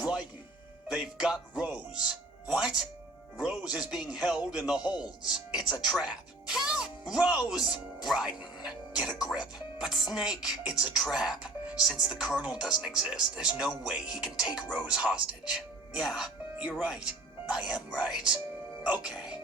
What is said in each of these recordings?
Raiden, they've got Rose. What? Rose is being held in the holds. It's a trap. Help! Rose! Raiden, get a grip. But Snake, It's a trap. Since the Colonel doesn't exist, there's no way he can take Rose hostage. yeah, you're right. I am right. Okay.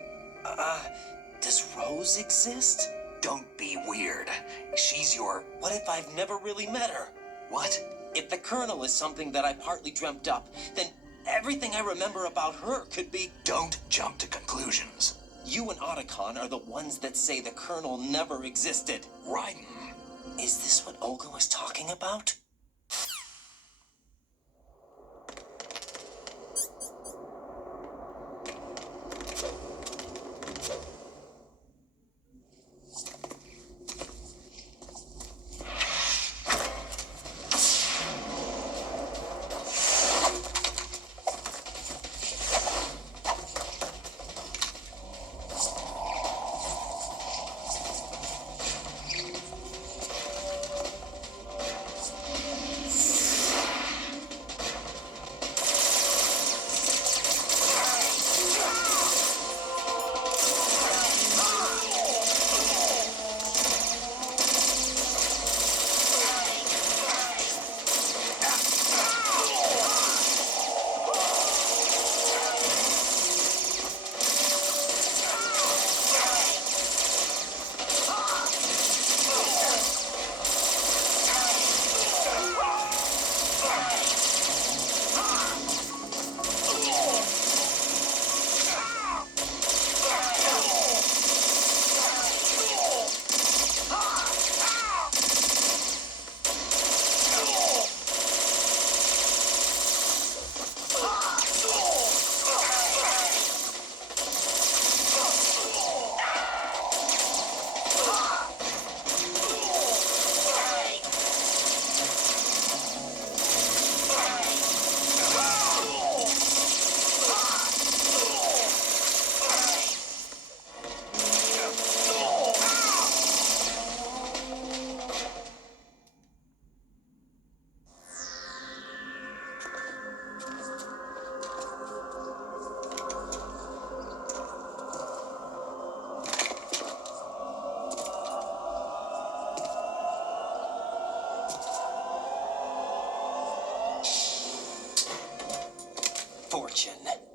Does Rose exist? Don't be weird. She's your... What if I've never really met her? What? If the Colonel is something that I partly dreamt up, then everything I remember about her could be... Don't jump to conclusions. You and Otacon are the ones that say the Colonel never existed. Raiden. Is this what Olga was talking about? Fortune.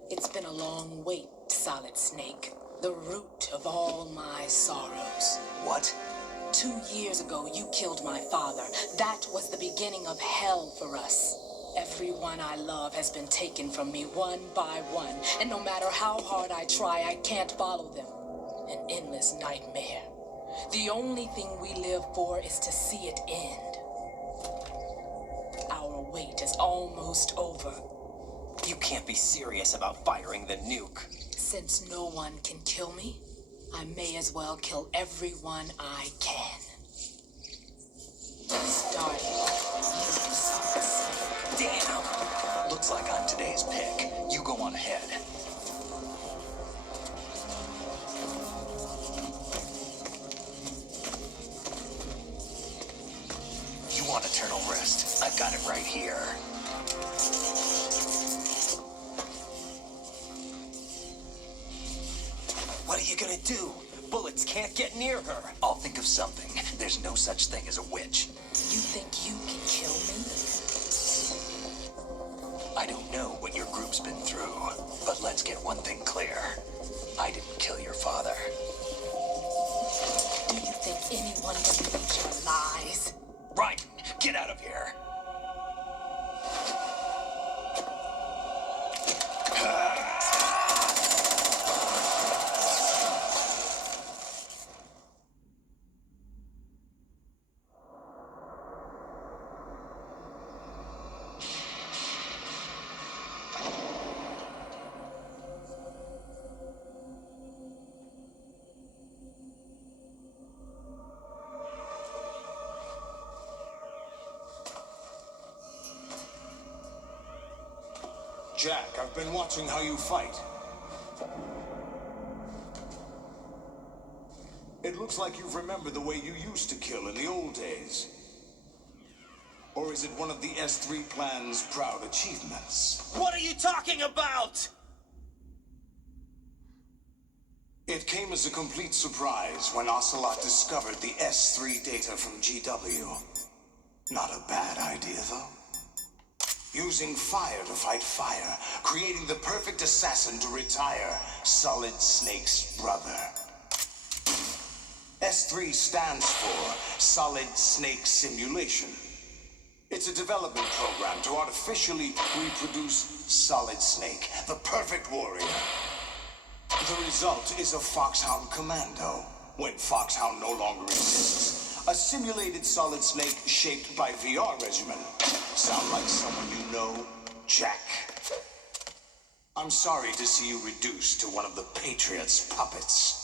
It's been a long wait, Solid Snake. The root of all my sorrows. What? 2 years ago, you killed my father. That was the beginning of hell for us. Everyone I love has been taken from me one by one, and no matter how hard I try, I can't follow them. An endless nightmare. The only thing we live for is to see it end. Our wait is almost over. You can't be serious about firing the nuke. Since no one can kill me, I may as well kill everyone I can. Starting with you, Solid Snake. Damn! Looks like I'm today's pick. You go on ahead. You want eternal rest? I've got it right here. What are you gonna do? Bullets can't get near her. I'll think of something. There's no such thing as a witch. You think you can kill me? I don't know what your group's been through, but let's get one thing clear. Jack, I've been watching how you fight. It looks like you've remembered the way you used to kill in the old days. Or is it one of the S3 plan's proud achievements? What are you talking about? It came as a complete surprise when Ocelot discovered the S3 data from GW. Not a bad idea, though. Using fire to fight fire, creating the perfect assassin to retire Solid Snake's brother. S3 stands for Solid Snake Simulation. It's a development program to artificially reproduce Solid Snake, the perfect warrior. The result is a Foxhound Commando, when Foxhound no longer exists. A simulated Solid Snake shaped by VR regimen. Sound like someone you know, Jack? I'm sorry to see you reduced to one of the Patriots' puppets.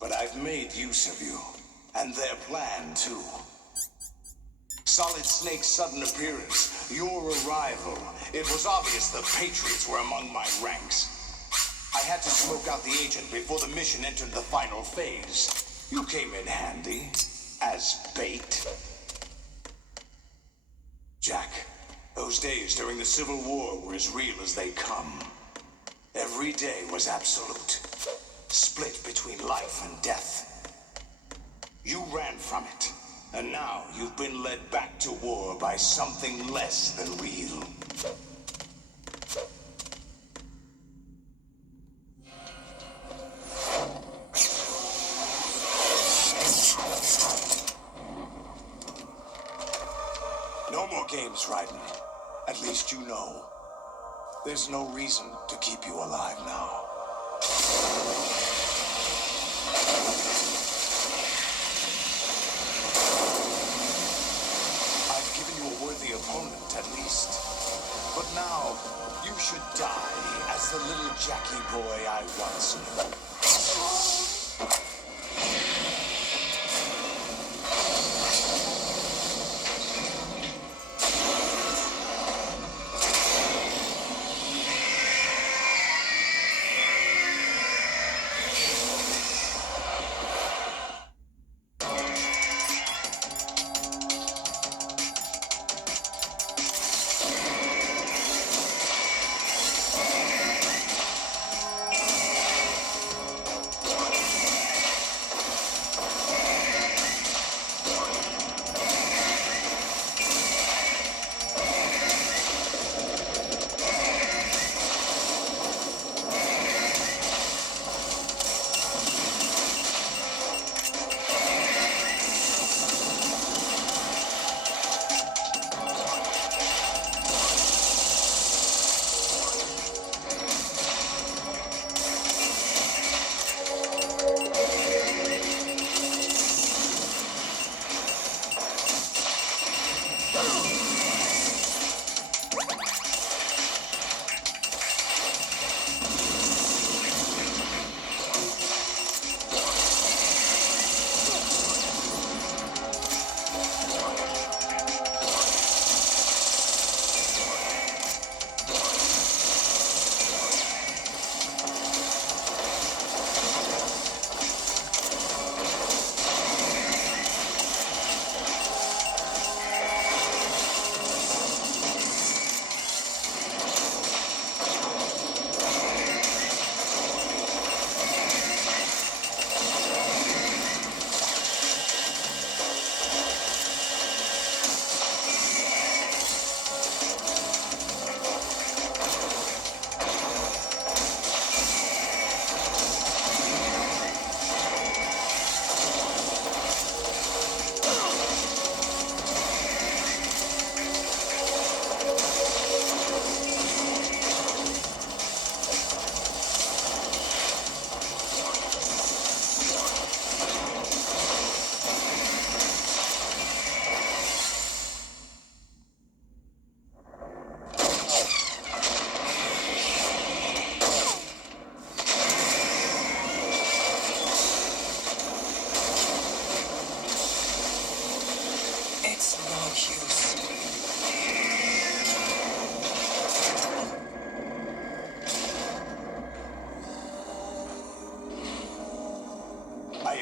But I've made use of you, and their plan too. Solid Snake's sudden appearance, your arrival. It was obvious the Patriots were among my ranks. I had to smoke out the agent before the mission entered the final phase. You came in handy, as bait. Jack, those days during the Civil War were as real as they come. Every day was absolute, split between life and death. You ran from it, and now you've been led back to war by something less than real. No more games, Raiden. At least you know. There's no reason to keep you alive now. I've given you a worthy opponent, at least. But now, you should die as the little Jackie boy I once knew.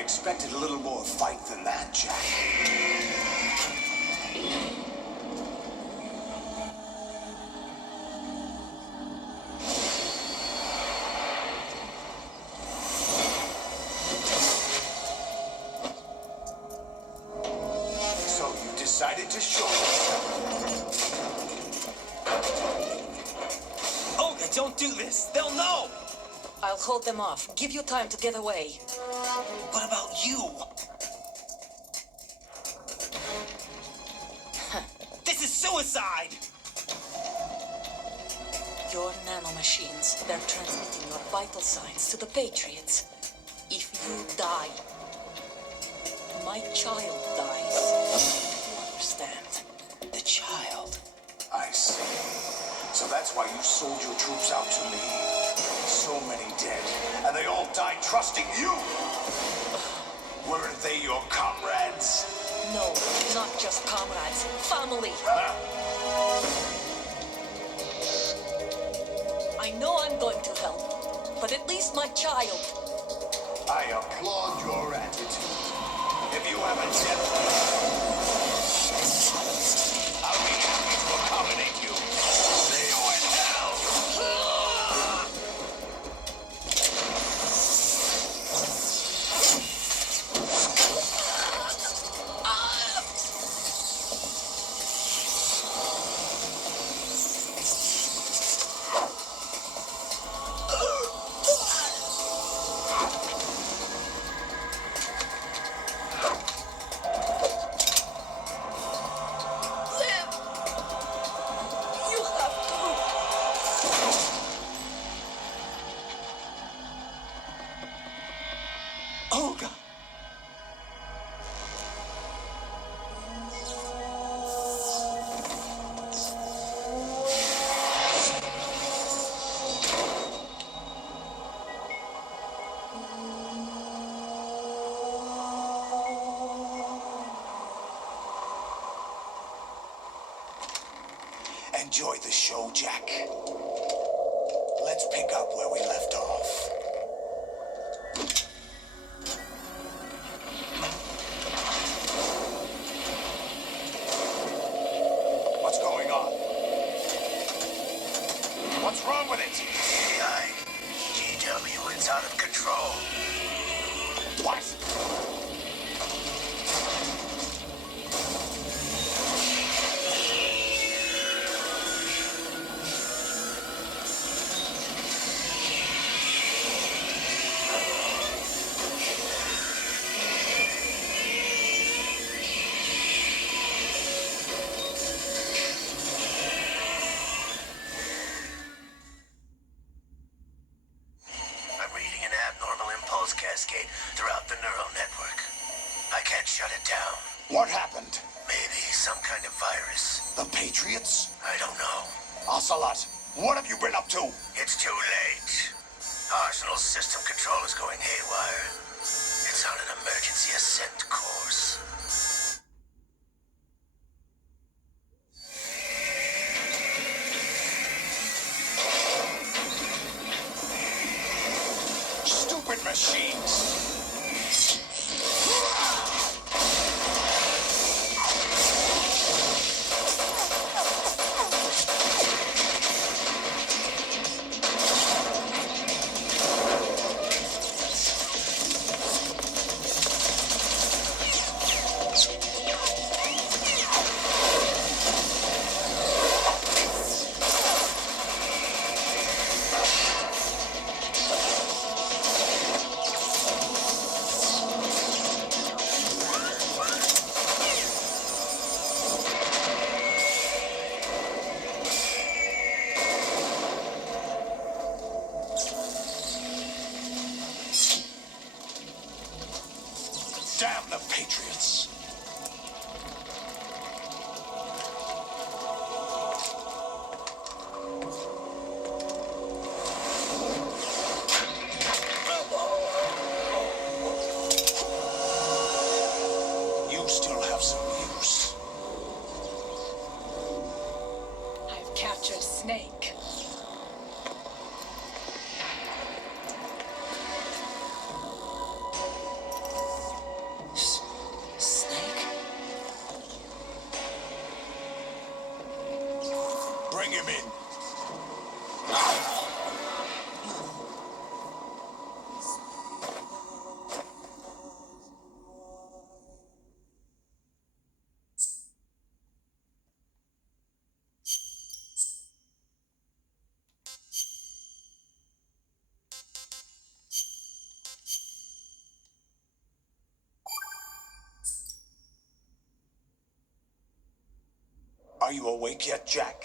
expected a little more fight than that, Jack. So you decided to show yourself. Olga, don't do this. They'll know. I'll hold them off. Give you time to get away. What about you? This is suicide. Your nanomachines, they're transmitting your vital signs to the Patriots. If you die, my child dies. You understand? The child. I see. So that's why you sold your troops out to me. So many dead, and they all died trusting you. Weren't they your comrades? No, not just comrades. Family. Huh? I know I'm going to help, but at least my child. I applaud your attitude. If you have a death wish, I'll be happy to accommodate you. See you in hell! Live! You have Olga. Enjoy the show, Jack. Let's pick up where we left off. What's going on? What's wrong with it? AI. GW, it's out of control. What? I'm reading an abnormal impulse cascade throughout the neural network. I can't shut it down. What happened? Maybe some kind of virus. The Patriots? I don't know. Ocelot, what have you been up to? It's too late. Arsenal's system control is going haywire. It's on an emergency ascent course. Stupid machines! Damn the Patriots! You still have some use. I've captured Snake. Are you awake yet, Jack?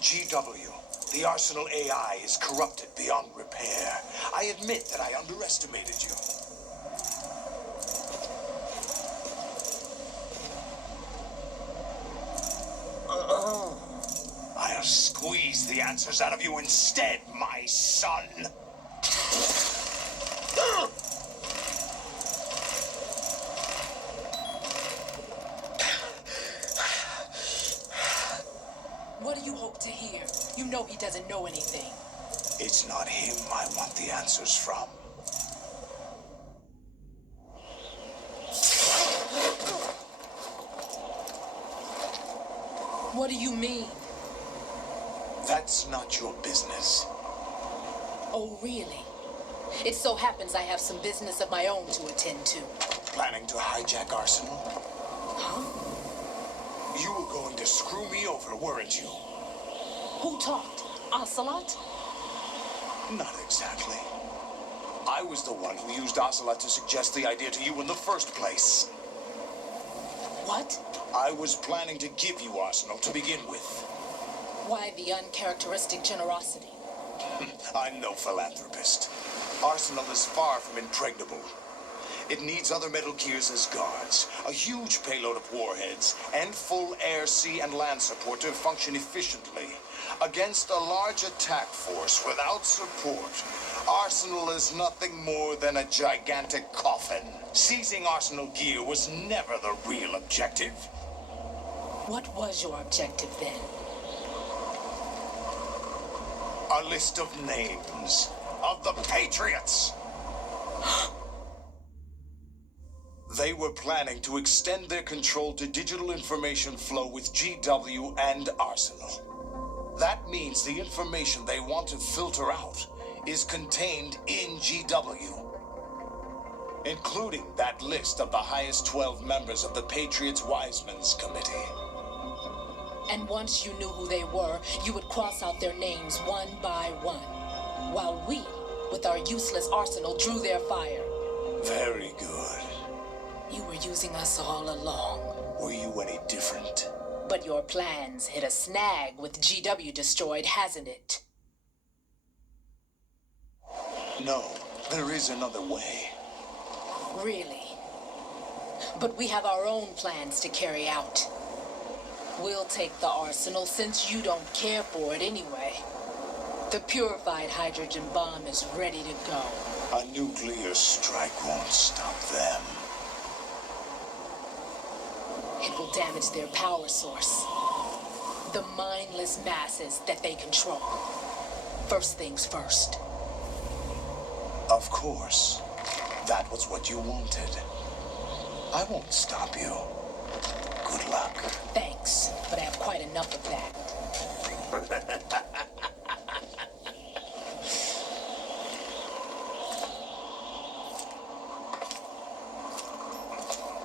GW, the Arsenal AI is corrupted beyond repair. I admit that I underestimated you. I'll squeeze the answers out of you instead, my son. What do you hope to hear? You know he doesn't know anything. It's not him I want the answers from. What do you mean? That's not your business. Oh, really? It so happens I have some business of my own to attend to. Planning to hijack Arsenal? Huh? You were going to screw me over, weren't you? Who talked? Ocelot? Not exactly. I was the one who used Ocelot to suggest the idea to you in the first place. What? I was planning to give you Arsenal to begin with. Why the uncharacteristic generosity? I'm no philanthropist. Arsenal is far from impregnable. It needs other Metal Gears as guards, a huge payload of warheads, and full air, sea, and land support to function efficiently. Against a large attack force without support, Arsenal is nothing more than a gigantic coffin. Seizing Arsenal gear was never the real objective. What was your objective then? A list of names of the Patriots. They were planning to extend their control to digital information flow with GW and Arsenal. That means the information they want to filter out is contained in GW, including that list of the highest 12 members of the Patriots Wiseman's Committee. And once you knew who they were, you would cross out their names one by one, while we, with our useless arsenal, drew their fire. Very good. You were using us all along. Were you any different? But your plans hit a snag with GW destroyed, hasn't it? No, there is another way. Really? But we have our own plans to carry out. We'll take the arsenal since you don't care for it anyway. The purified hydrogen bomb is ready to go. A nuclear strike won't stop them. It will damage their power source. The mindless masses that they control. First things first. Of course. That was what you wanted. I won't stop you. Good luck. Thanks, but I have quite enough of that.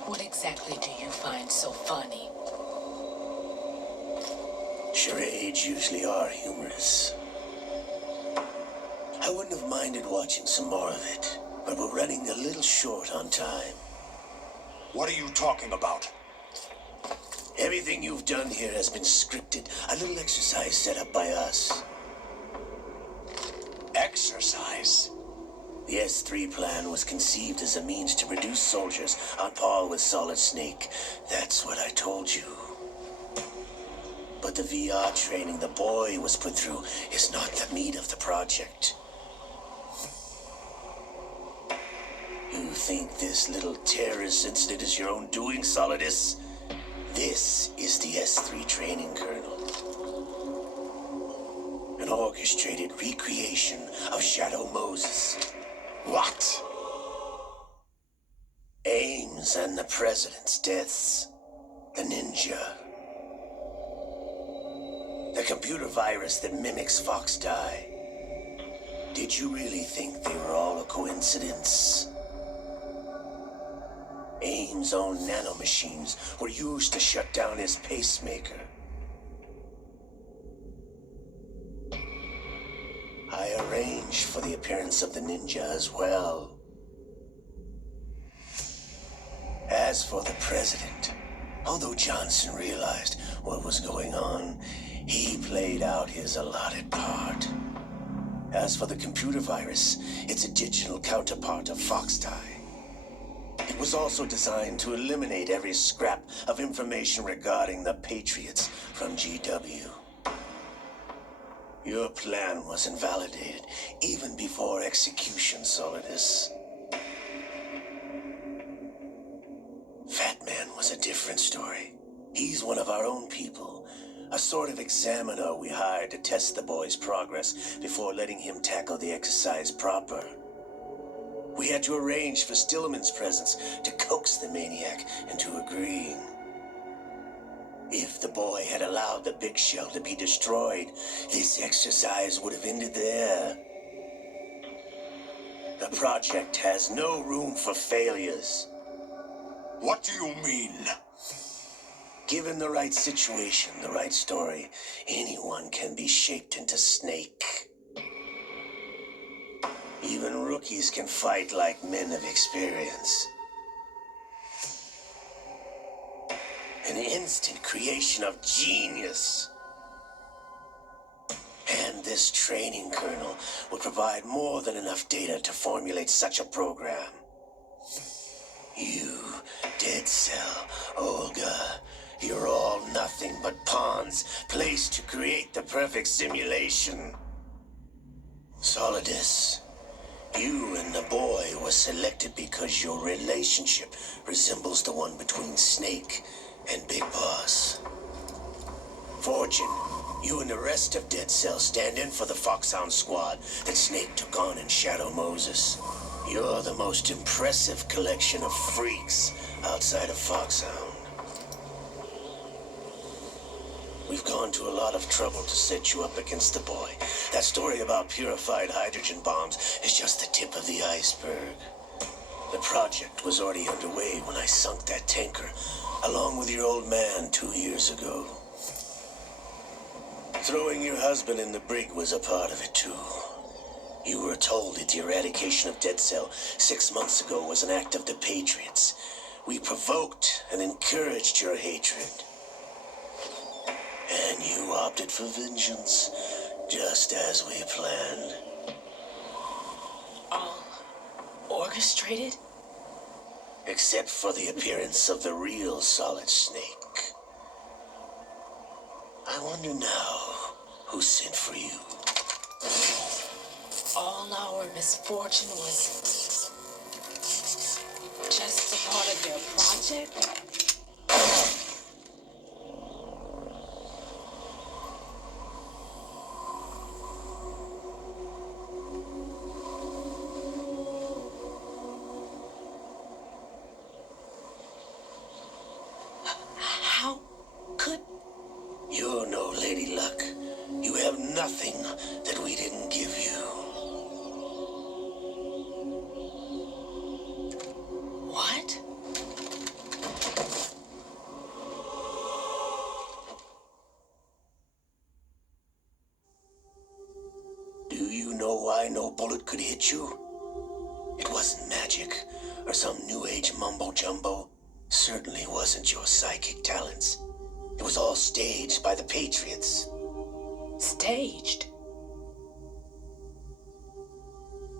What exactly do you find so funny? Charades usually are humorous. I wouldn't have minded watching some more of it, but we're running a little short on time. What are you talking about? Everything you've done here has been scripted, a little exercise set up by us. Exercise? The S3 plan was conceived as a means to reduce soldiers on par with Solid Snake. That's what I told you. But the VR training the boy was put through is not the meat of the project. You think this little terrorist incident is your own doing, Solidus? This is the S3 training kernel. An orchestrated recreation of Shadow Moses. What? Ames and the president's deaths. The ninja. The computer virus that mimics Fox Die. Did you really think they were all a coincidence? Ames' own nanomachines were used to shut down his pacemaker. I arranged for the appearance of the ninja as well. As for the president, Although Johnson realized what was going on, he played out his allotted part. As for the computer virus, it's a digital counterpart of Foxtie. It was also designed to eliminate every scrap of information regarding the Patriots from GW. Your plan was invalidated even before execution, Solidus. Fat Man was a different story. He's one of our own people, a sort of examiner we hired to test the boy's progress before letting him tackle the exercise proper. We had to arrange for Stillman's presence to coax the maniac into agreeing. If the boy had allowed the big shell to be destroyed, this exercise would have ended there. The project has no room for failures. What do you mean? Given the right situation, the right story, anyone can be shaped into Snake. Even rookies can fight like men of experience. An instant creation of genius. And this training kernel would provide more than enough data to formulate such a program. You, Dead Cell, Olga, you're all nothing but pawns placed to create the perfect simulation. Solidus, you and the boy were selected because your relationship resembles the one between Snake and Big Boss. Fortune, you and the rest of Dead Cell stand in for the Foxhound squad that Snake took on in Shadow Moses. You're the most impressive collection of freaks outside of Foxhound. We've gone to a lot of trouble to set you up against the boy. That story about purified hydrogen bombs is just the tip of the iceberg. The project was already underway when I sunk that tanker, along with your old man 2 years ago. Throwing your husband in the brig was a part of it too. You were told that the eradication of Dead Cell 6 months ago was an act of the Patriots. We provoked and encouraged your hatred. And you opted for vengeance, just as we planned. All orchestrated? Except for the appearance of the real Solid Snake. I wonder now who sent for you. All our misfortune was just a part of their project? How could... You're no Lady Luck. You have nothing that we didn't give you. What? Do you know why no bullet could hit you? It wasn't magic or some new age mumbo jumbo. Certainly wasn't your psychic talents. It was all staged by the Patriots. Staged?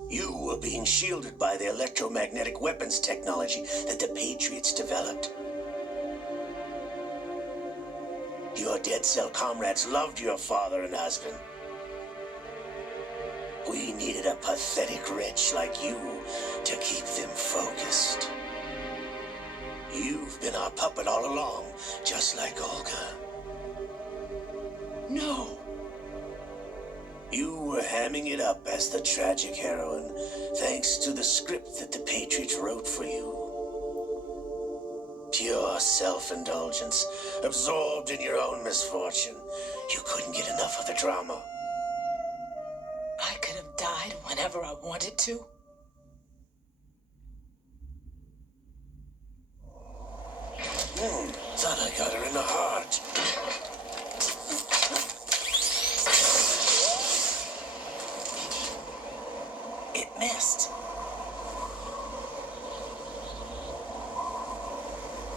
You were being shielded by the electromagnetic weapons technology that the Patriots developed. Your Dead Cell comrades loved your father and husband. We needed a pathetic wretch like you to keep them focused. You've been our puppet all along, just like Olga. No. You were hamming it up as the tragic heroine, thanks to the script that the Patriots wrote for you. Pure self-indulgence, absorbed in your own misfortune. You couldn't get enough of the drama. I could have died whenever I wanted to. Thought I got her in the heart. It missed.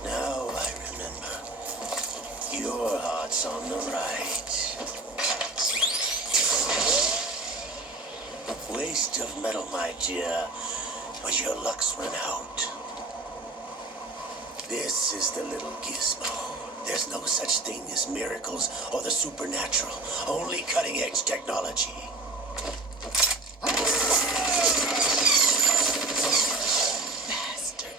Now I remember. It's on the right. Waste of metal, my dear, but your luck's run out. This is the little gizmo. There's no such thing as miracles or the supernatural, only cutting-edge technology. Bastard.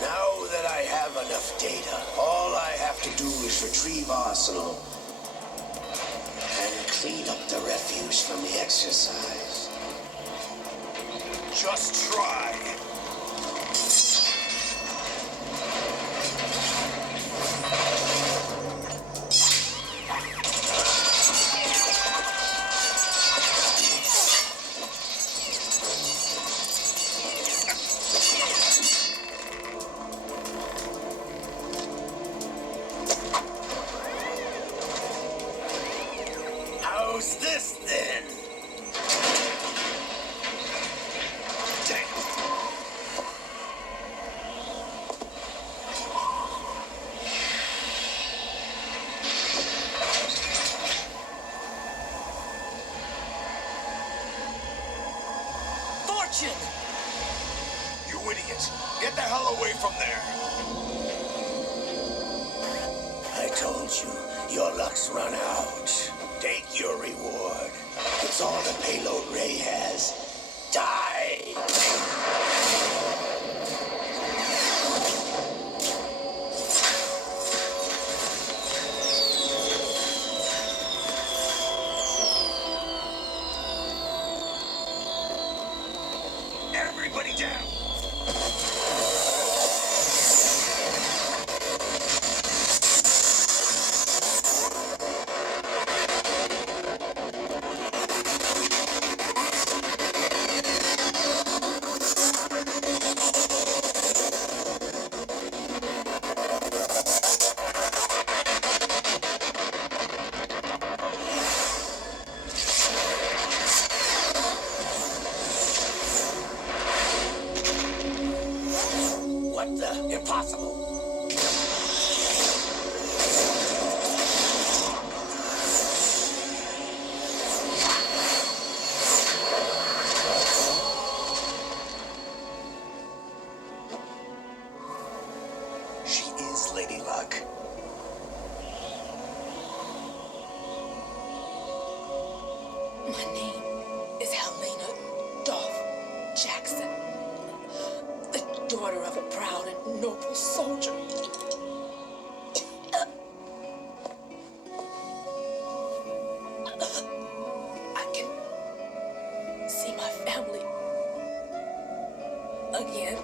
Now that I have enough data, all I have to do is retrieve Arsenal and clean up the refuse from the exercise. Just try. How's this then? Damn. Fortune! You idiot. Get the hell away from there. I told you, your luck's run out. Take your reward. It's all the payload Ray has. Die! Everybody down. What the? Impossible! She is Lady Luck. My name is Helena Dolph Jackson, the daughter of a proud and noble soldier. I can see my family again.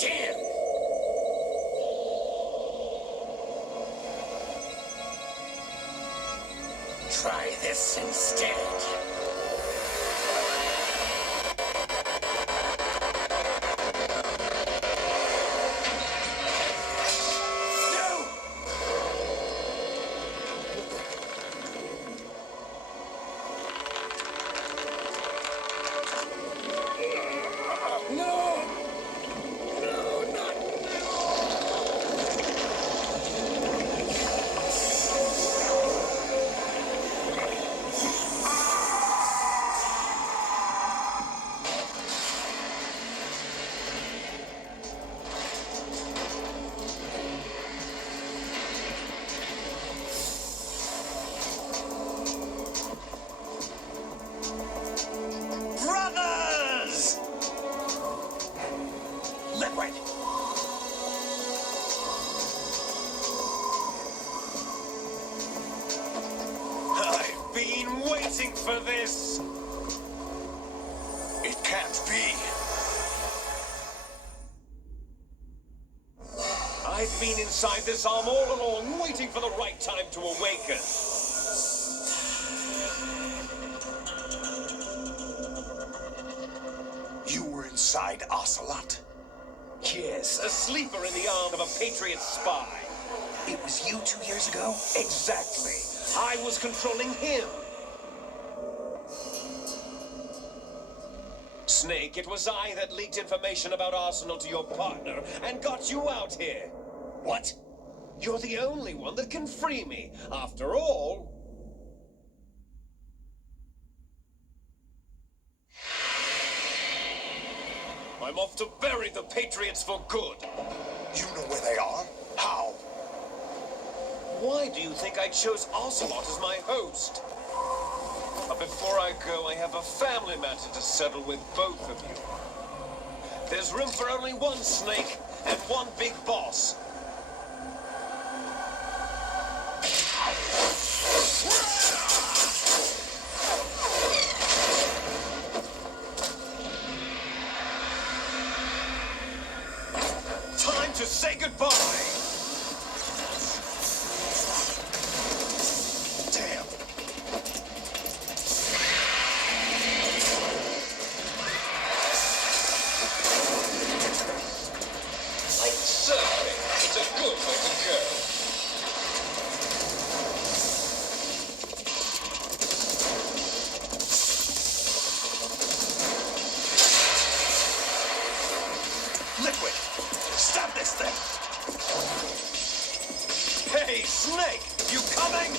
Damn! Try this instead. No! No! No, not been waiting for this! It can't be. I've been inside this arm all along, waiting for the right time to awaken. You were inside Ocelot? Yes, a sleeper in the arm of a Patriot spy. It was you 2 years ago? Exactly. I was controlling him. Snake, it was I that leaked information about Arsenal to your partner and got you out here. What? You're the only one that can free me. After all... I'm off to bury the Patriots for good. You know where they are? How? Why do you think I chose Ocelot as my host? But before I go, I have a family matter to settle with both of you. There's room for only one Snake and one big boss. Time to say goodbye! Damn. Like surfing, it's a good way to go. Liquid! Stop this thing! Hey, Snake, you coming?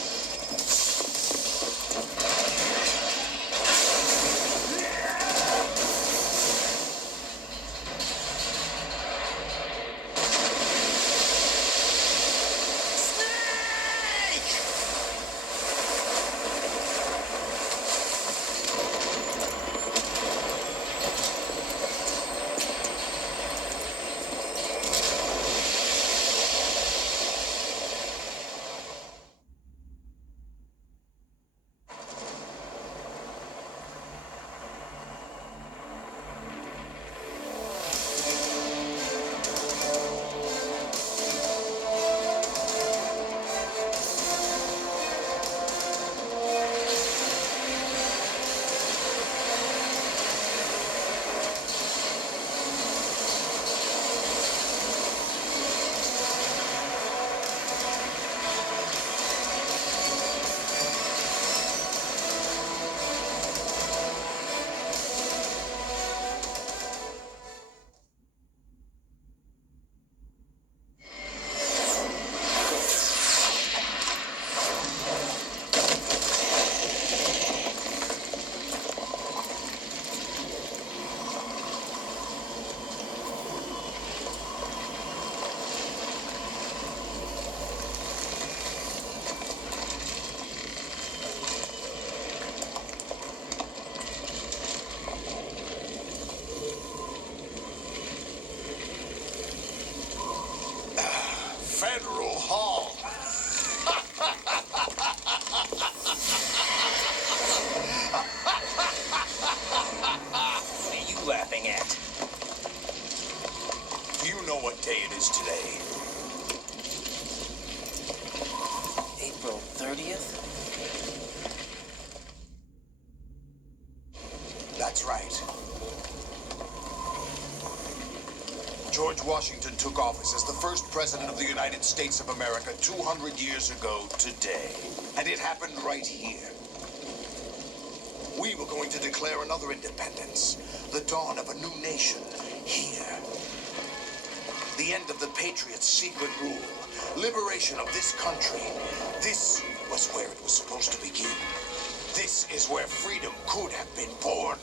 Federal Hall. What are you laughing at? Do you know what day it is today? April 30th? That's right. George Washington took office as the first president of the United States of America 200 years ago today. And it happened right here. We were going to declare another independence, the dawn of a new nation here. The end of the Patriots' secret rule, liberation of this country. This was where it was supposed to begin. This is where freedom could have been born.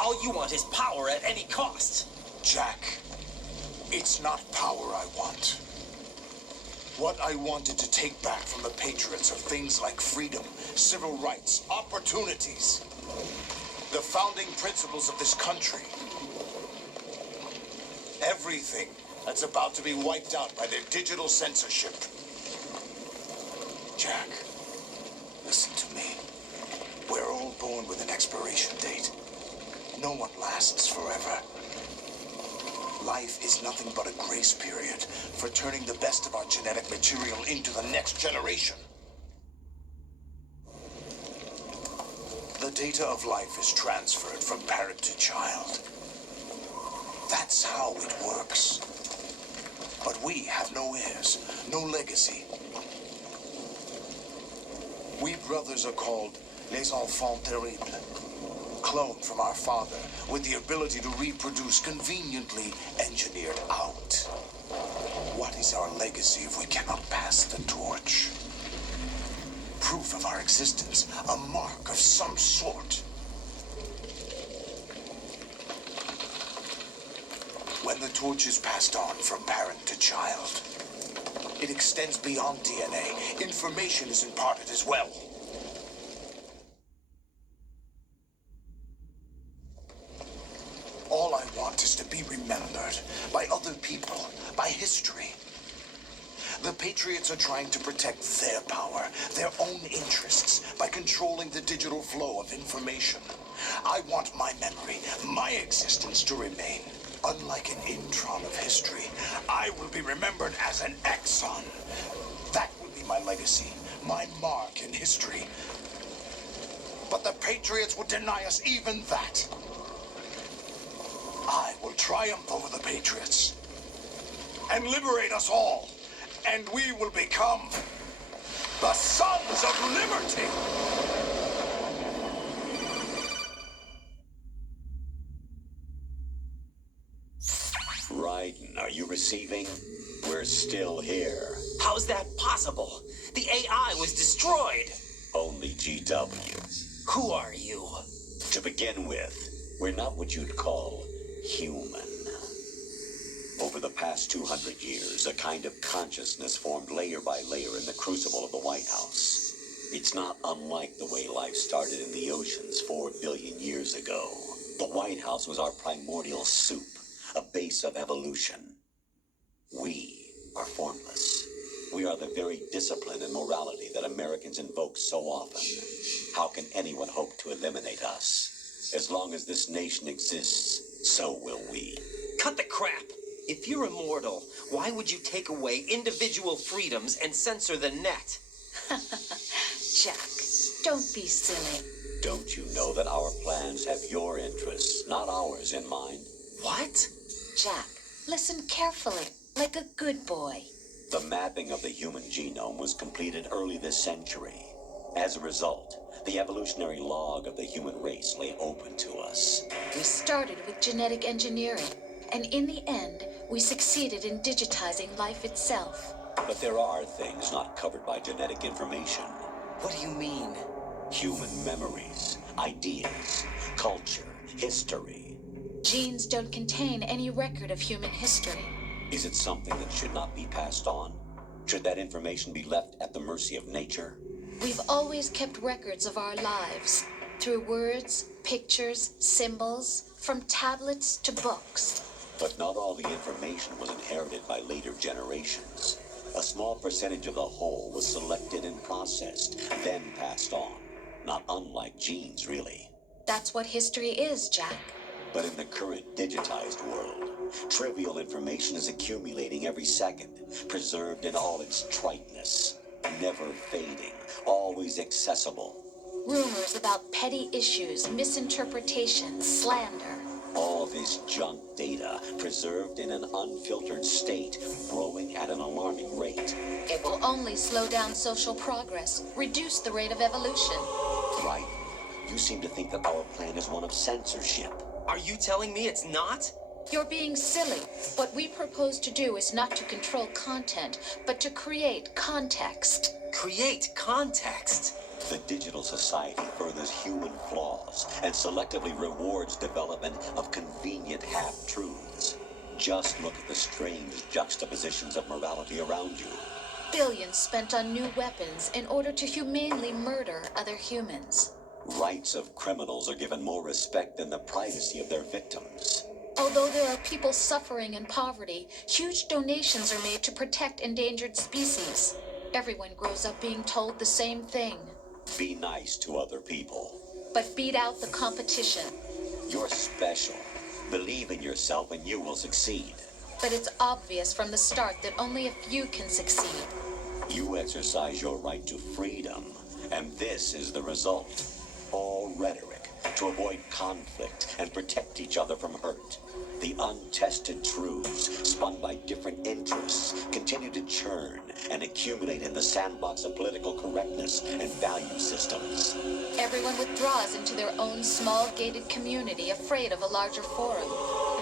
All you want is power at any cost. Jack, it's not power I want. What I wanted to take back from the Patriots are things like freedom, civil rights, Everything that's about to be wiped out by their digital censorship. Jack, listen to me. We're all born with an expiration date. No one lasts forever. Life is nothing but a grace period for turning the best of our genetic material into the next generation. The data of life is transferred from parent to child. That's how it works. But we have no heirs, no legacy. We brothers are called les enfants terribles, cloned from our father with the ability to reproduce conveniently engineered out. What is our legacy if we cannot pass the torch? Proof of our existence, a mark of some sort. When the torch is passed on from parent to child, it extends beyond DNA. Information is imparted as well. All I want is to be remembered by other people, by history. The Patriots are trying to protect their power, their own interests, by controlling the digital flow of information. I want my memory, my existence to remain. Unlike an intron of history, I will be remembered as an exon. That will be my legacy, my mark in history. But the Patriots would deny us even that. I will triumph over the Patriots and liberate us all, and we will become the Sons of Liberty! Raiden, are you receiving? We're still here. How's that possible? The AI was destroyed. Only GW. Who are you? To begin with, we're not what you'd call human. Over the past 200 years, a kind of consciousness formed layer by layer in the crucible of the White House. It's not unlike the way life started in the oceans 4 billion years ago. The White House was our primordial soup, a base of evolution. We are formless. We are the very discipline and morality that Americans invoke so often. How can anyone hope to eliminate us? As long as this nation exists, so will we. Cut the crap. If you're immortal, why would you take away individual freedoms and censor the net? Jack, don't be silly. Don't you know that our plans have your interests, not ours, in mind? What? Jack, listen carefully, like a good boy. The mapping of the human genome was completed early this century. As a result, the evolutionary log of the human race lay open to us. We started with genetic engineering, and in the end, we succeeded in digitizing life itself. But there are things not covered by genetic information. What do you mean? Human memories, ideas, culture, history. Genes don't contain any record of human history. Is it something that should not be passed on? Should that information be left at the mercy of nature? We've always kept records of our lives, through words, pictures, symbols, from tablets to books. But not all the information was inherited by later generations. A small percentage of the whole was selected and processed, then passed on. Not unlike genes, really. That's what history is, Jack. But in the current digitized world, trivial information is accumulating every second, preserved in all its triteness, never fading, always accessible. Rumors about petty issues, misinterpretations, slander. All this junk data, preserved in an unfiltered state, growing at an alarming rate. It will only slow down social progress, reduce the rate of evolution. Right. You seem to think that our plan is one of censorship. Are you telling me it's not? You're being silly. What we propose to do is not to control content, but to create context. Create context. The digital society furthers human flaws and selectively rewards development of convenient half-truths. Just look at the strange juxtapositions of morality around you. Billions spent on new weapons in order to humanely murder other humans. Rights of criminals are given more respect than the privacy of their victims. Although there are people suffering in poverty, huge donations are made to protect endangered species. Everyone grows up being told the same thing. Be nice to other people. But beat out the competition. You're special. Believe in yourself and you will succeed. But it's obvious from the start that only a few can succeed. You exercise your right to freedom, and this is the result. All rhetoric to avoid conflict and protect each other from hurt. The untested truths, spun by different interests, continue to churn and accumulate in the sandbox of political correctness and value systems. Everyone withdraws into their own small gated community, afraid of a larger forum.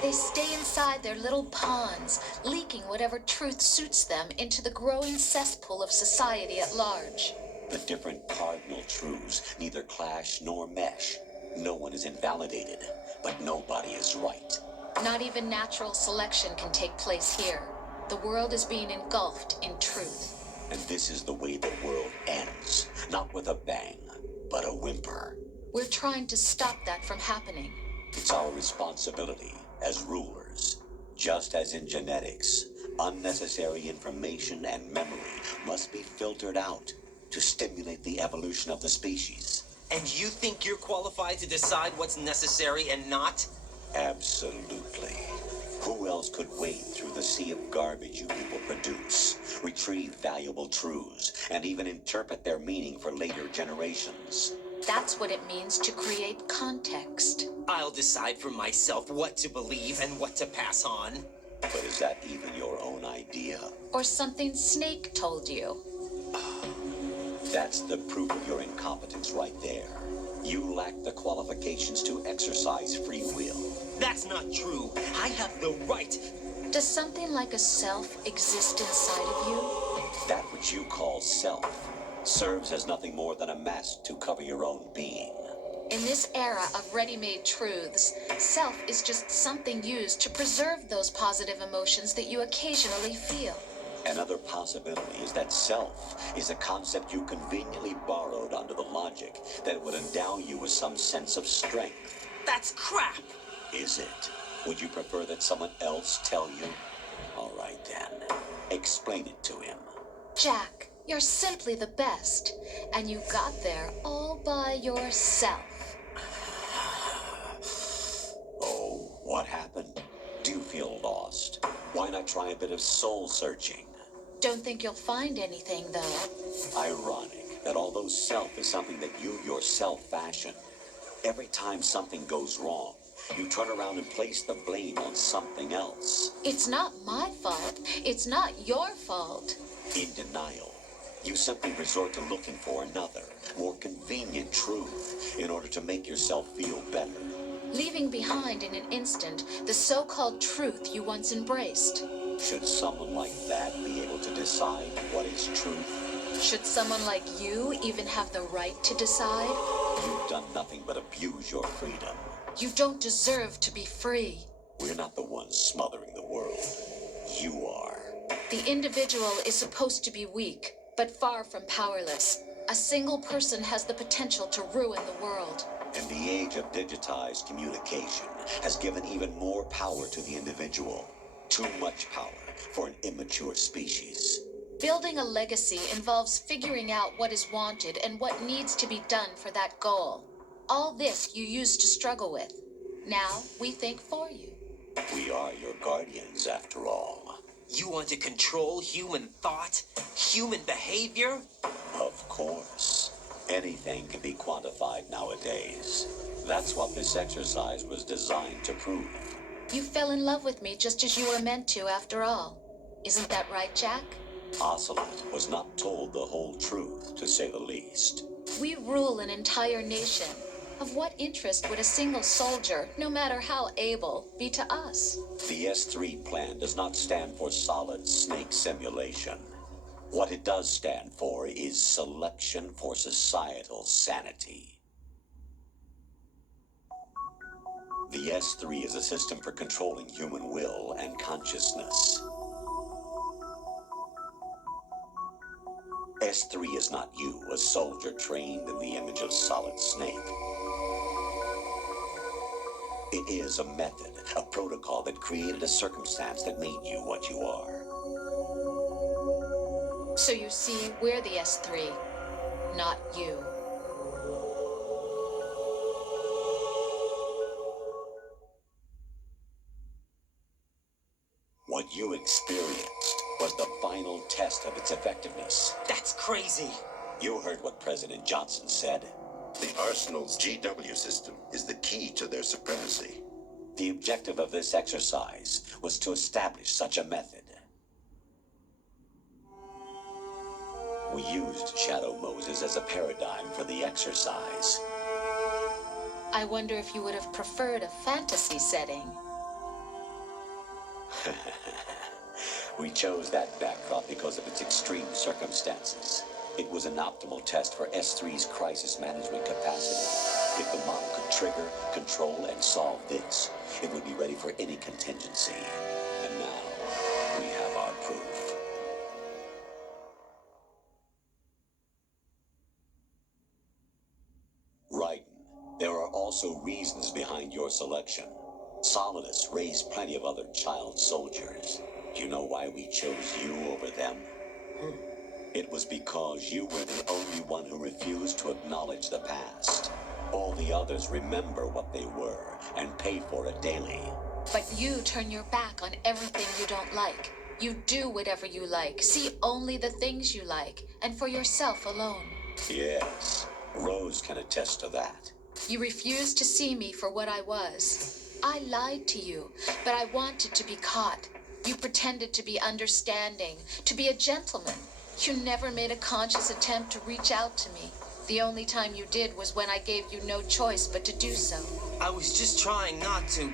They stay inside their little ponds, leaking whatever truth suits them into the growing cesspool of society at large. The different cardinal truths neither clash nor mesh. No one is invalidated, but nobody is right. Not even natural selection can take place here. The world is being engulfed in truth. And this is the way the world ends. Not with a bang, but a whimper. We're trying to stop that from happening. It's our responsibility as rulers. Just as in genetics, unnecessary information and memory must be filtered out to stimulate the evolution of the species. And you think you're qualified to decide what's necessary and not? Absolutely. Who else could wade through the sea of garbage you people produce, retrieve valuable truths, and even interpret their meaning for later generations? That's what it means to create context. I'll decide for myself what to believe and what to pass on. But is that even your own idea? Or something Snake told you? That's the proof of your incompetence right there. You lack the qualifications to exercise free will. That's not true. I have the right. Does something like a self exist inside of you? That which you call self serves as nothing more than a mask to cover your own being. In this era of ready-made truths, self is just something used to preserve those positive emotions that you occasionally feel. Another possibility is that self is a concept you conveniently borrowed under the logic that would endow you with some sense of strength. That's crap. Is it? Would you prefer that someone else tell you? All right then. Explain it to him. Jack, you're simply the best, and you got there all by yourself. Oh, what happened? Do you feel lost? Why not try a bit of soul searching? Don't think you'll find anything, though. Ironic that although self is something that you yourself fashion, every time something goes wrong, you turn around and place the blame on something else. It's not my fault. It's not your fault. In denial, you simply resort to looking for another, more convenient truth in order to make yourself feel better. Leaving behind in an instant the so-called truth you once embraced. Should someone like that be able to decide what is truth? Should someone like you even have the right to decide? You've done nothing but abuse your freedom. You don't deserve to be free. We're not the ones smothering the world. You are. The individual is supposed to be weak, but far from powerless. A single person has the potential to ruin the world. And the age of digitized communication has given even more power to the individual. Too much power for an immature species. Building a legacy involves figuring out what is wanted and what needs to be done for that goal. All this you used to struggle with. Now we think for you. We are your guardians, after all. You want to control human thought, human behavior? Of course. Anything can be quantified nowadays. That's what this exercise was designed to prove. You fell in love with me just as you were meant to, after all. Isn't that right, Jack? Ocelot was not told the whole truth, to say the least. We rule an entire nation. Of what interest would a single soldier, no matter how able, be to us? The S3 plan does not stand for solid snake simulation. What it does stand for is selection for societal sanity. The S3 is a system for controlling human will and consciousness. S3 is not you, a soldier trained in the image of Solid Snake. It is a method, a protocol that created a circumstance that made you what you are. So you see, we're the S3, not you. What you experienced was the final test of its effectiveness. That's crazy. You heard what President Johnson said. The Arsenal's GW system is the key to their supremacy. The objective of this exercise was to establish such a method. We used Shadow Moses as a paradigm for the exercise. I wonder if you would have preferred a fantasy setting. We chose that backdrop because of its extreme circumstances. It was an optimal test for S3's crisis management capacity. If the model could trigger, control, and solve this, it would be ready for any contingency. And now, we have our proof. Right. There are also reasons behind your selection. Solidus raised plenty of other child soldiers. Do you know why we chose you over them? It was because you were the only one who refused to acknowledge the past. All the others remember what they were and pay for it daily. But you turn your back on everything you don't like. You do whatever you like, see only the things you like, and for yourself alone. Yes, Rose can attest to that. You refused to see me for what I was. I lied to you, but I wanted to be caught. You pretended to be understanding, to be a gentleman. You never made a conscious attempt to reach out to me. The only time you did was when I gave you no choice but to do so. I was just trying not to.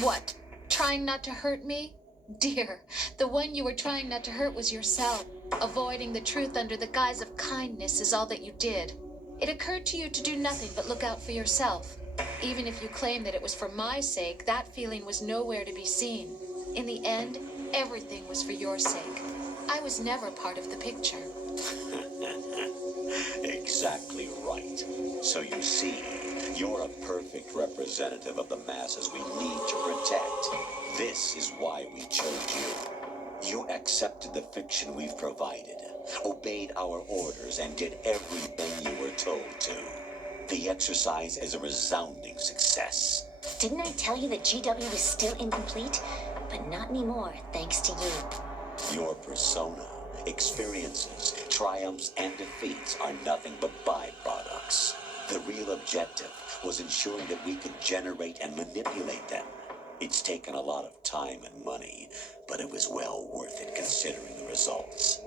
What? Trying not to hurt me? Dear, the one you were trying not to hurt was yourself. Avoiding the truth under the guise of kindness is all that you did. It occurred to you to do nothing but look out for yourself. Even if you claim that it was for my sake, that feeling was nowhere to be seen. In the end, everything was for your sake. I was never part of the picture. Exactly right. So you see, you're a perfect representative of the masses we need to protect. This is why we chose you. You accepted the fiction we've provided, obeyed our orders, and did everything you were told to. The exercise is a resounding success. Didn't I tell you that GW was still incomplete? But not anymore, thanks to you. Your persona, experiences, triumphs, and defeats are nothing but byproducts. The real objective was ensuring that we could generate and manipulate them. It's taken a lot of time and money, but it was well worth it considering the results.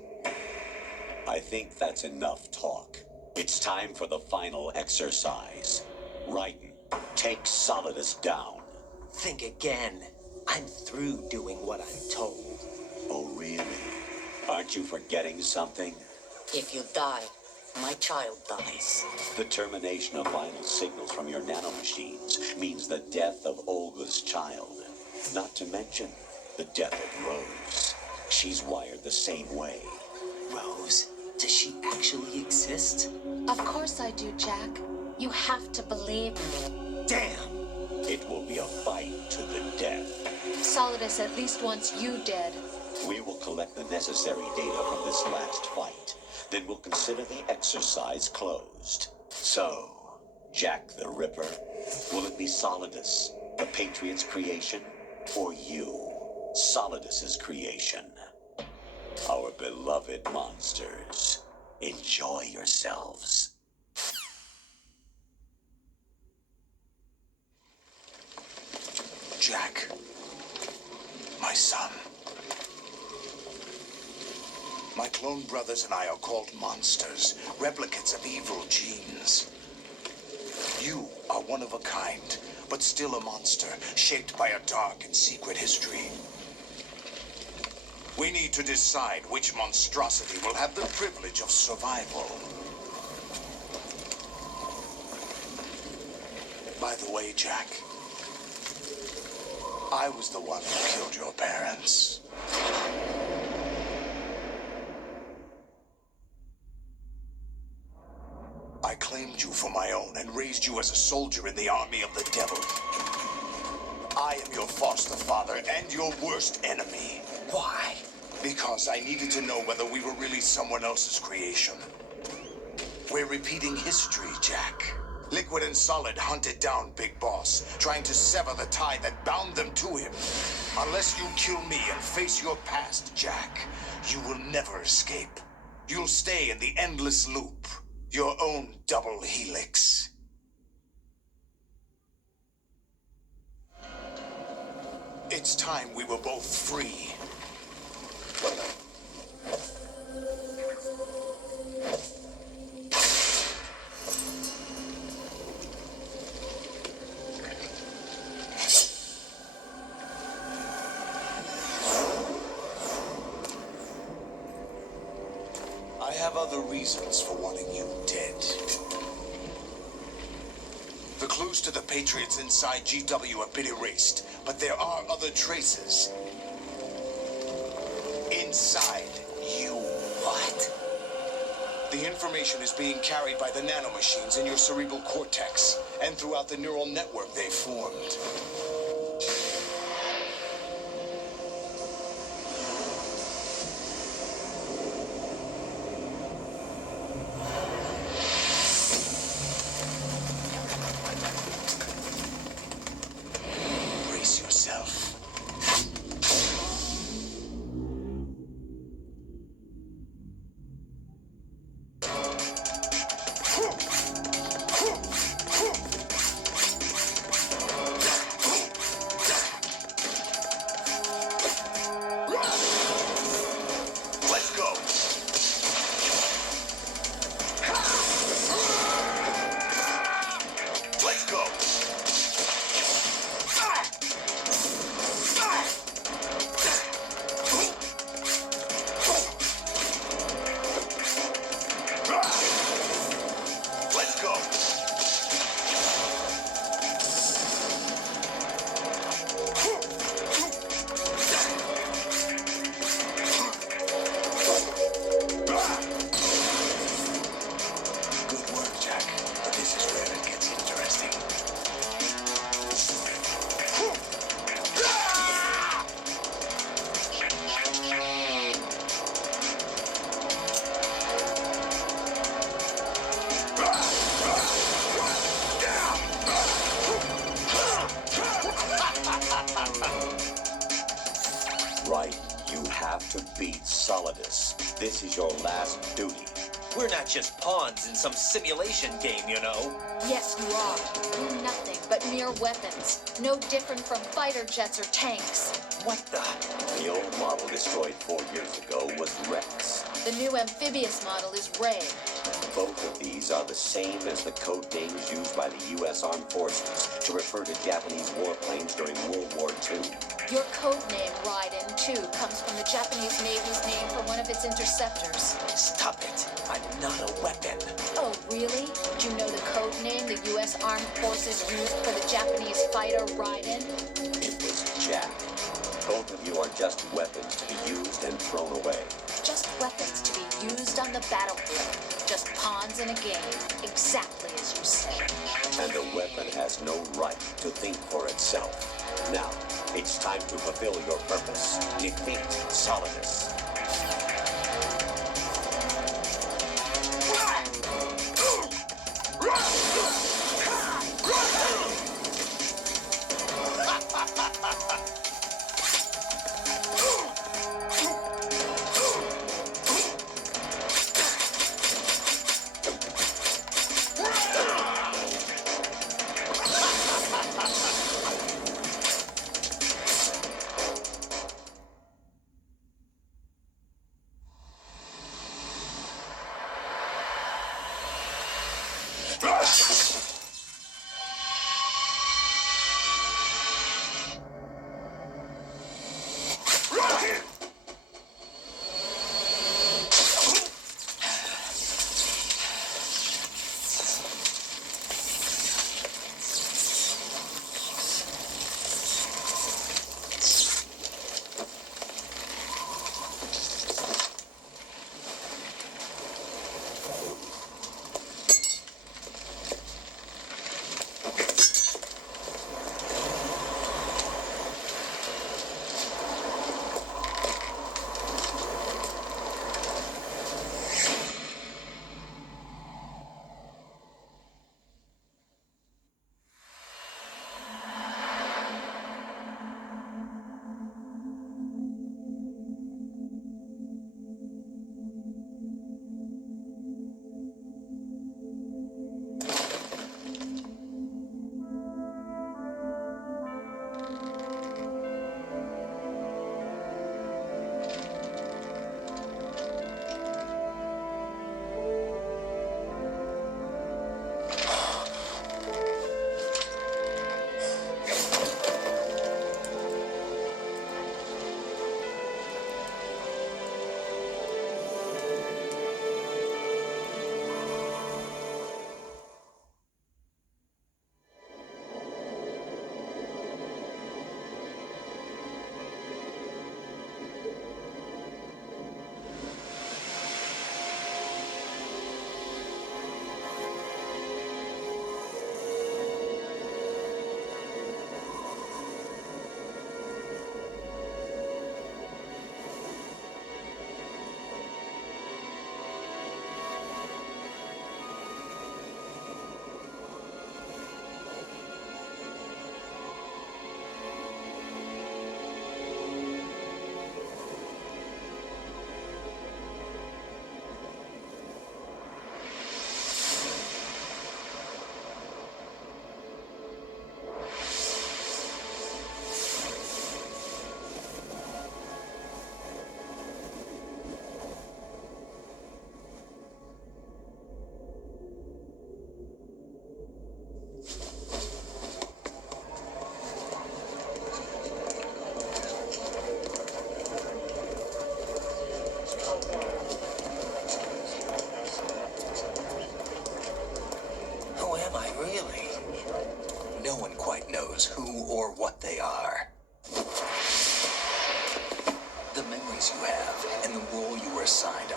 I think that's enough talk. It's time for the final exercise. Raiden, take Solidus down. Think again. I'm through doing what I'm told. Oh, really? Aren't you forgetting something? If you die, my child dies. The termination of vital signals from your nanomachines means the death of Olga's child. Not to mention the death of Rose. She's wired the same way. Rose, does she actually exist? Of course I do, Jack. You have to believe me. Damn! It will be a fight to the death. Solidus at least wants you dead. We will collect the necessary data from this last fight. Then we'll consider the exercise closed. So, Jack the Ripper, will it be Solidus, the Patriot's creation, or you, Solidus's creation? Our beloved monsters, enjoy yourselves. Jack, my son. My clone brothers and I are called monsters, replicates of evil genes. You are one of a kind, but still a monster, shaped by a dark and secret history. We need to decide which monstrosity will have the privilege of survival. By the way, Jack, I was the one who killed your parents. I claimed you for my own and raised you as a soldier in the army of the devil. I am your foster father and your worst enemy. Why? Because I needed to know whether we were really someone else's creation. We're repeating history, Jack. Liquid and Solid hunted down Big Boss, trying to sever the tie that bound them to him. Unless you kill me and face your past, Jack, you will never escape. You'll stay in the endless loop, your own double helix. It's time we were both free. I have other reasons for wanting you dead. The clues to the Patriots inside GW have been erased, but there are other traces. Inside you. What? The information is being carried by the nanomachines in your cerebral cortex and throughout the neural network they formed. Brace yourself. Let's go. Let's go. Let's go. Good work, Jack. But this is where it gets interesting. Right, you have to beat Solidus. This is your last duty. We're not just pawns in some simulation game, you know. Yes, you are. You're nothing but mere weapons. No different from fighter jets or tanks. What the? The old model destroyed 4 years ago was Rex. The new amphibious model is Ray. Both of these are the same as the code names used by the U.S. Armed Forces to refer to Japanese warplanes during World War II. Your code name, Raiden, too, comes from the Japanese Navy's name for one of its interceptors. Stop it. I'm not a weapon. Oh, really? Do you know the code name the U.S. Armed Forces used for the Japanese fighter Raiden? It was Jack. Both of you are just weapons to be used and thrown away. Just weapons to be used on the battlefield. Just pawns in a game. Exactly as you say. And a weapon has no right to think for itself. Now, it's time to fulfill your purpose. Defeat Solidus.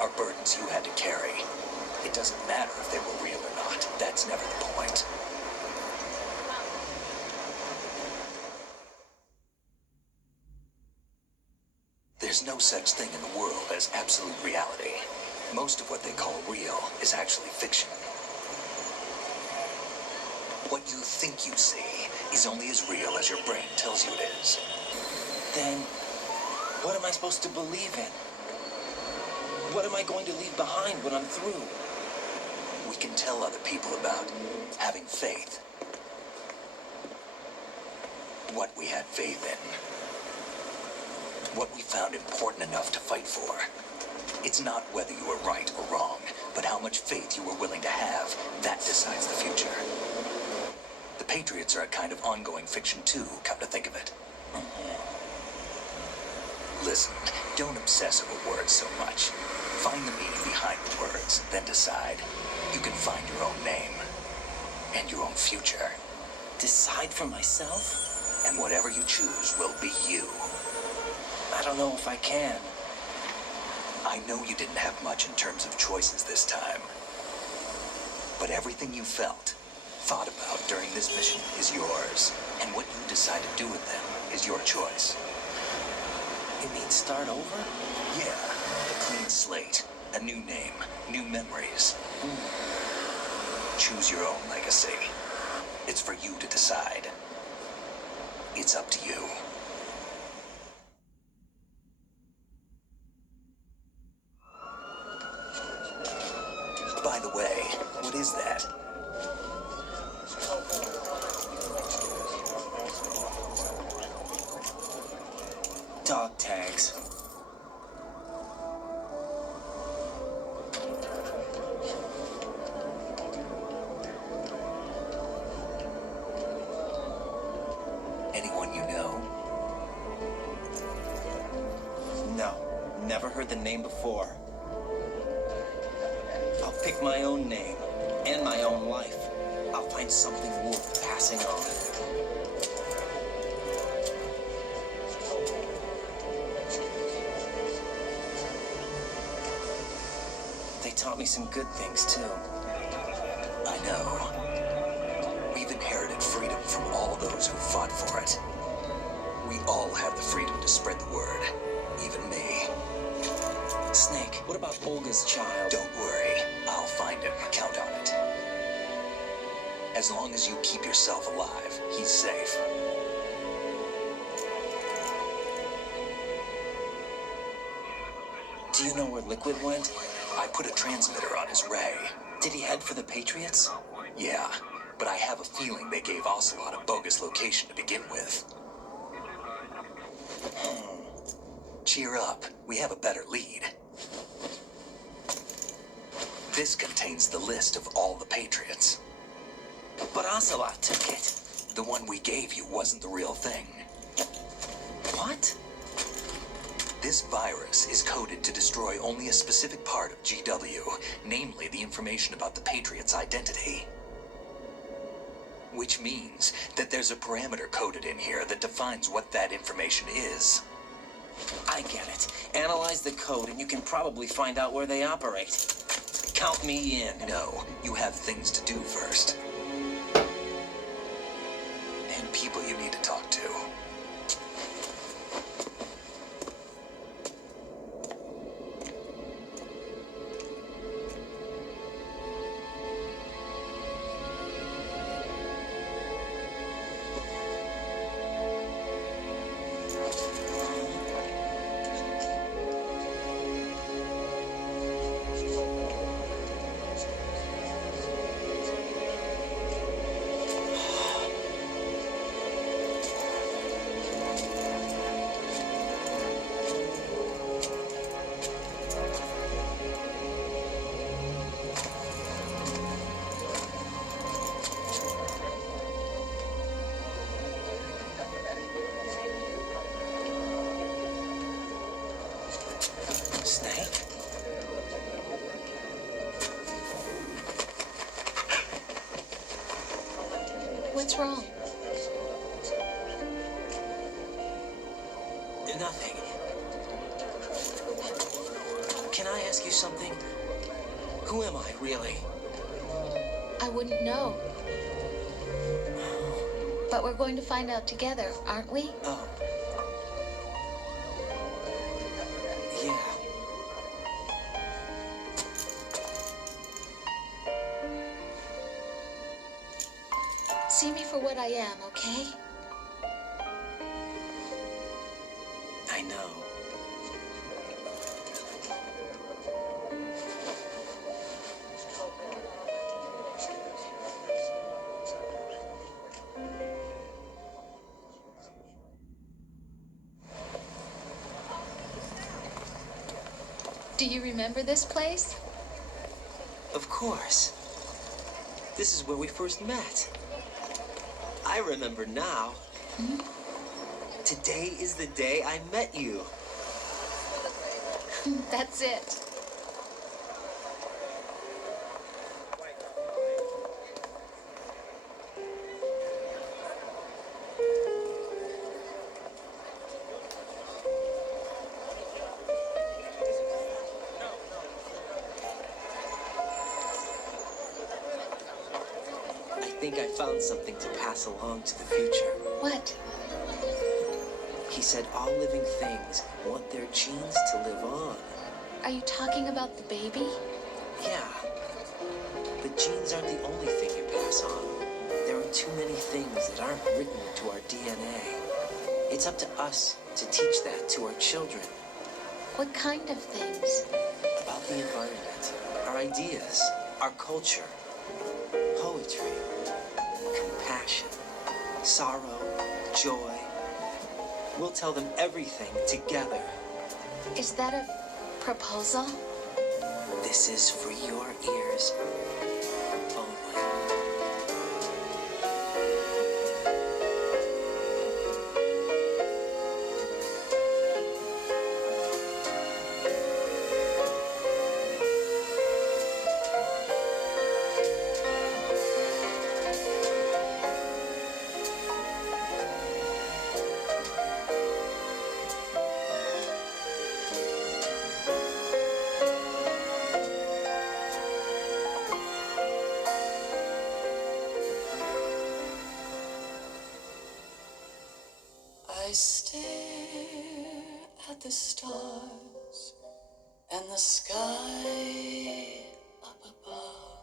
are burdens you had to carry. It doesn't matter if they were real or not. That's never the point. There's no such thing in the world as absolute reality. Most of what they call real is actually fiction. What you think you see is only as real as your brain tells you it is. Then, what am I supposed to believe in? What am I going to leave behind when I'm through? We can tell other people about having faith. What we had faith in. What we found important enough to fight for. It's not whether you were right or wrong, but how much faith you were willing to have. That decides the future. The Patriots are a kind of ongoing fiction too, come to think of it. Listen, don't obsess over words so much. Find the meaning behind the words, then decide. You can find your own name. And your own future. Decide for myself? And whatever you choose will be you. I don't know if I can. I know you didn't have much in terms of choices this time. But everything you felt, thought about during this mission is yours. And what you decide to do with them is your choice. You mean start over? Yeah, a clean slate, a new name, new memories. Choose your own legacy. It's for you to decide. It's up to you. By the way, what is that? Dog tags. Anyone you know? No, never heard the name before. I'll pick my own name and my own life. I'll find something worth passing on. They taught me some good things, too. I know. We've inherited freedom from all those who fought for it. We all have the freedom to spread the word. Even me. Snake, what about Olga's child? Don't worry. I'll find him. Count on it. As long as you keep yourself alive, he's safe. Do you know where Liquid went? I put a transmitter on his ray. Did he head for the Patriots? Yeah, but I have a feeling they gave Ocelot a bogus location to begin with. Cheer up. We have a better lead. This contains the list of all the Patriots. But Ocelot took it. The one we gave you wasn't the real thing. What? This virus is coded to destroy only a specific part of GW, namely the information about the Patriots' identity. Which means that there's a parameter coded in here that defines what that information is. I get it. Analyze the code and you can probably find out where they operate. Count me in. No, you have things to do first. And people you need to talk to. Snake? What's wrong? Nothing. Can can I ask you something? Who am I, really? I wouldn't know. But we're going to find out together, aren't we? Oh. Yeah. See me for what I am, okay? I know. Do you remember this place? Of course. This is where we first met. I remember now. Today is the day I met you. That's it. I think I found something to pass along to the future. What? He said all living things want their genes to live on. Are you talking about the baby? Yeah. But genes aren't the only thing you pass on. There are too many things that aren't written into our DNA. It's up to us to teach that to our children. What kind of things? About the environment, our ideas, our culture, poetry, compassion, sorrow, joy. We'll tell them everything together. Is that a proposal? This is for your ears only. I stare at the stars and the sky up above.